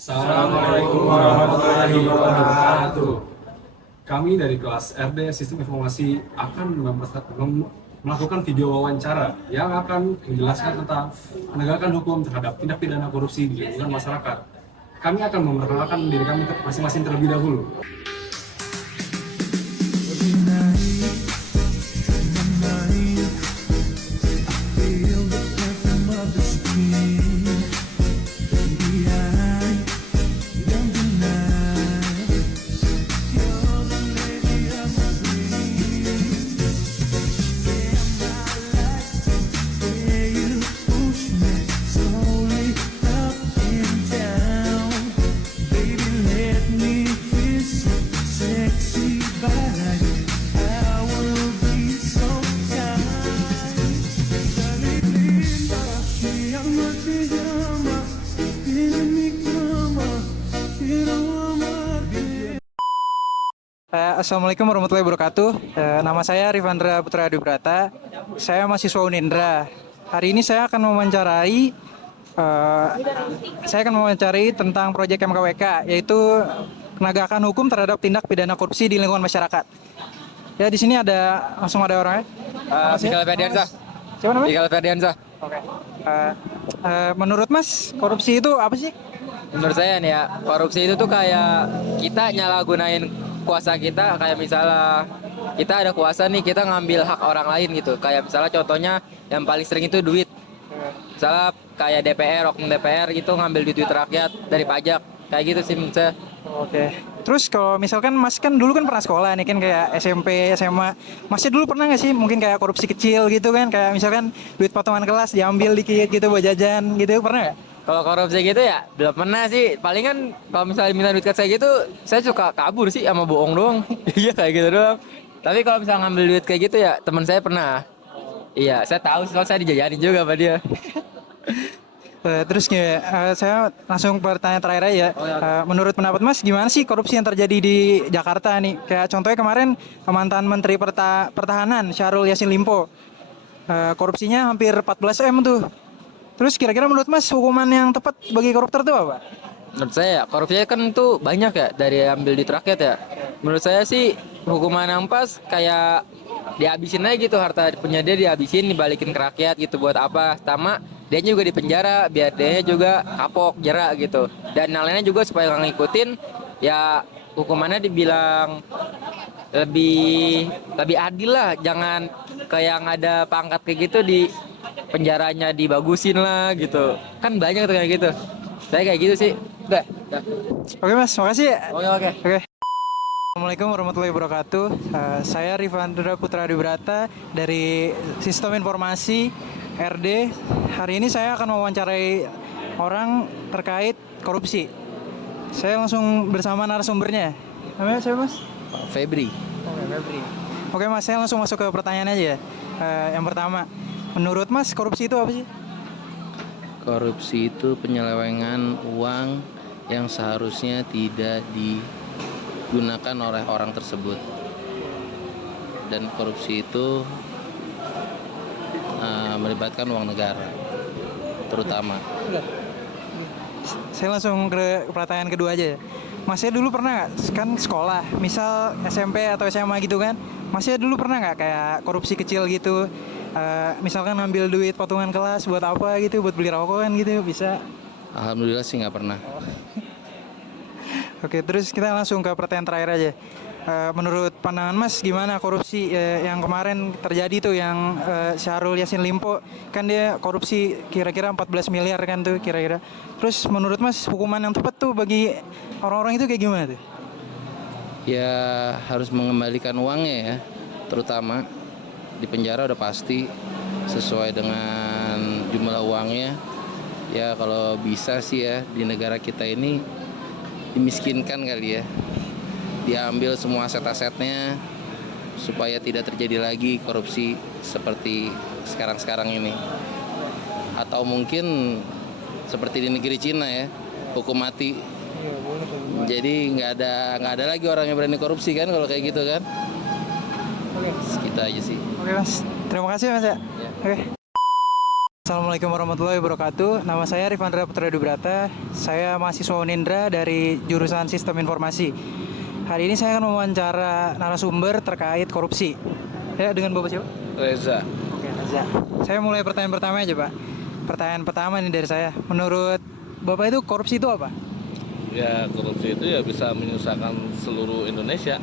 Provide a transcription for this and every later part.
Assalamualaikum warahmatullahi wabarakatuh. Kami dari kelas RD Sistem Informasi akan melakukan video wawancara yang akan menjelaskan tentang penegakan hukum terhadap tindak pidana korupsi di lingkungan masyarakat. Kami akan memperkenalkan diri kami masing-masing terlebih dahulu. Assalamualaikum warahmatullahi wabarakatuh. Nama saya Rifandra Putra Adibrata. Saya mahasiswa Unindra. Hari ini saya akan mewawancarai tentang proyek MKWK, yaitu penegakan hukum terhadap tindak pidana korupsi di lingkungan masyarakat. Ya, di sini langsung ada orangnya. Mikael Ferdiansyah. Siapa namanya? Mikael Ferdiansyah. Oke. Menurut Mas, korupsi itu apa sih? Menurut saya nih ya, korupsi itu tuh kayak kita nyalahgunain kuasa kita, kayak misalnya kita ada kuasa nih, kita ngambil hak orang lain gitu. Kayak misalnya contohnya yang paling sering itu duit. Misalnya kayak DPR, oknum DPR gitu ngambil duit rakyat dari pajak. Kayak gitu sih menurut saya. Oke. Terus kalau misalkan Mas kan dulu kan pernah sekolah nih kan kayak SMP, SMA. Masnya dulu pernah nggak sih mungkin kayak korupsi kecil gitu kan? Kayak misalkan duit potongan kelas diambil dikit gitu buat jajan gitu, pernah nggak? Kalau korupsi gitu ya belum pernah sih. Palingan kalau misalnya minta duit ke saya gitu, saya suka kabur sih sama bohong doang. Iya kayak gitu doang. Tapi kalau misalnya ngambil duit kayak gitu ya teman saya pernah. Iya, saya tahu soal saya dijajarin juga sama dia. Terus saya langsung pertanyaan terakhir aja. Menurut pendapat Mas gimana sih korupsi yang terjadi di Jakarta nih? Kayak contohnya kemarin mantan Menteri Pertahanan Syahrul Yassin Limpo. Korupsinya hampir 14 M tuh. Terus kira-kira menurut Mas hukuman yang tepat bagi koruptor itu apa? Menurut saya ya, korupsinya kan tuh banyak ya dari ambil duit rakyat ya. Menurut saya sih hukuman yang pas kayak dihabisin aja gitu, harta punya dia dihabisin, dibalikin ke rakyat gitu. Buat apa? Sama dia juga di penjara biar dia juga kapok, jerak gitu. Dan yang lainnya juga supaya nggak ngikutin ya, hukumannya dibilang lebih lebih adil lah. Jangan kayak yang ada pangkat kayak gitu di penjaranya dibagusin lah gitu. Kan banyak tuh kayak gitu. Saya kayak gitu sih. Udah. Oke Mas, makasih. Oke. Oke. Assalamualaikum warahmatullahi wabarakatuh. Saya Rifandra Putra Adibrata dari Sistem Informasi RD. Hari ini saya akan mewawancarai orang terkait korupsi. Saya langsung bersama narasumbernya. Namanya siapa Mas? Febri. Oke, Febri. Oke Mas, saya langsung masuk ke pertanyaan aja. Yang pertama, menurut Mas korupsi itu apa sih? Korupsi itu penyelewengan uang yang seharusnya tidak digunakan oleh orang tersebut. Dan korupsi itu melibatkan uang negara, terutama. Saya langsung ke pertanyaan kedua aja ya. Masnya dulu pernah nggak kan sekolah, misal SMP atau SMA gitu kan? Masnya dulu pernah nggak kayak korupsi kecil gitu? Misalkan ngambil duit potongan kelas buat apa gitu, buat beli rokok kan gitu, bisa. Alhamdulillah sih nggak pernah. Oke, terus kita langsung ke pertanyaan terakhir aja. Menurut pandangan Mas gimana korupsi yang kemarin terjadi tuh yang Syahrul Yassin Limpo kan dia korupsi kira-kira 14 miliar kan tuh kira-kira. Terus menurut Mas hukuman yang tepat tuh bagi orang-orang itu kayak gimana tuh? Ya harus mengembalikan uangnya ya, terutama di penjara udah pasti sesuai dengan jumlah uangnya. Ya kalau bisa sih ya di negara kita ini dimiskinkan kali ya, diambil semua aset-asetnya supaya tidak terjadi lagi korupsi seperti sekarang-sekarang ini. Atau mungkin seperti di negeri Cina ya, hukum mati. Jadi nggak ada lagi orang yang berani korupsi kan kalau kayak gitu kan. Segitu aja sih. Oke Mas, terima kasih Mas ya. Oke. Assalamualaikum warahmatullahi wabarakatuh. Nama saya Rifandra Putra Dubrata. Saya mahasiswa Unindra dari jurusan Sistem Informasi. Hari ini saya akan mewawancara narasumber terkait korupsi. Ya, dengan Bapak siapa? Reza. Oke, Reza. Saya mulai pertanyaan pertama aja, Pak. Pertanyaan pertama nih dari saya. Menurut Bapak itu korupsi itu apa? Ya korupsi itu ya bisa menyusahkan seluruh Indonesia,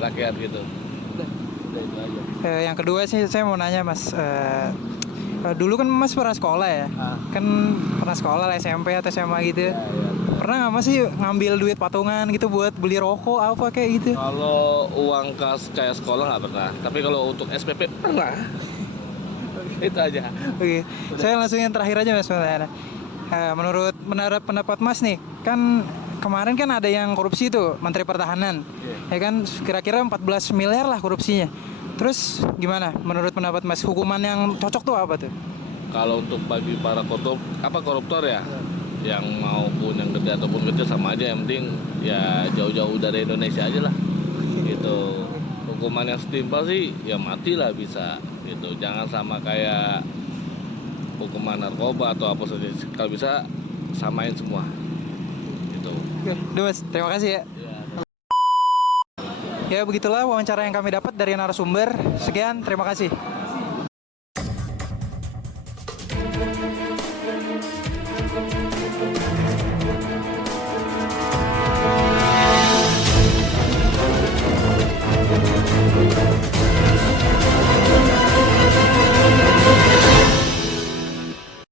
rakyat gitu. Udah itu aja. Yang kedua sih saya mau nanya, Mas. Dulu kan Mas pernah sekolah ya? Kan pernah sekolah lah, SMP atau SMA gitu. Pernah nggak Mas sih ngambil duit patungan gitu buat beli rokok apa kayak gitu? Kalau uang kas kayak sekolah nggak pernah, tapi kalau untuk SPP pernah. Itu aja. Oke, saya langsung yang terakhir aja Mas. Menurut pendapat Mas nih, kan kemarin kan ada yang korupsi tuh, Menteri Pertahanan. Ya kan kira-kira 14 miliar lah korupsinya. Terus gimana menurut pendapat Mas, hukuman yang cocok tuh apa tuh? Kalau untuk bagi para koruptor ya, yang maupun yang gede ataupun kecil sama aja, yang penting ya jauh-jauh dari Indonesia aja lah. Gitu. Hukuman yang setimpal sih ya mati lah bisa. Gitu. Jangan sama kayak hukuman narkoba atau apa saja. Kalau bisa samain semua. Gitu. Udah Mas, terima kasih ya. Ya begitulah wawancara yang kami dapat dari narasumber. Sekian, terima kasih.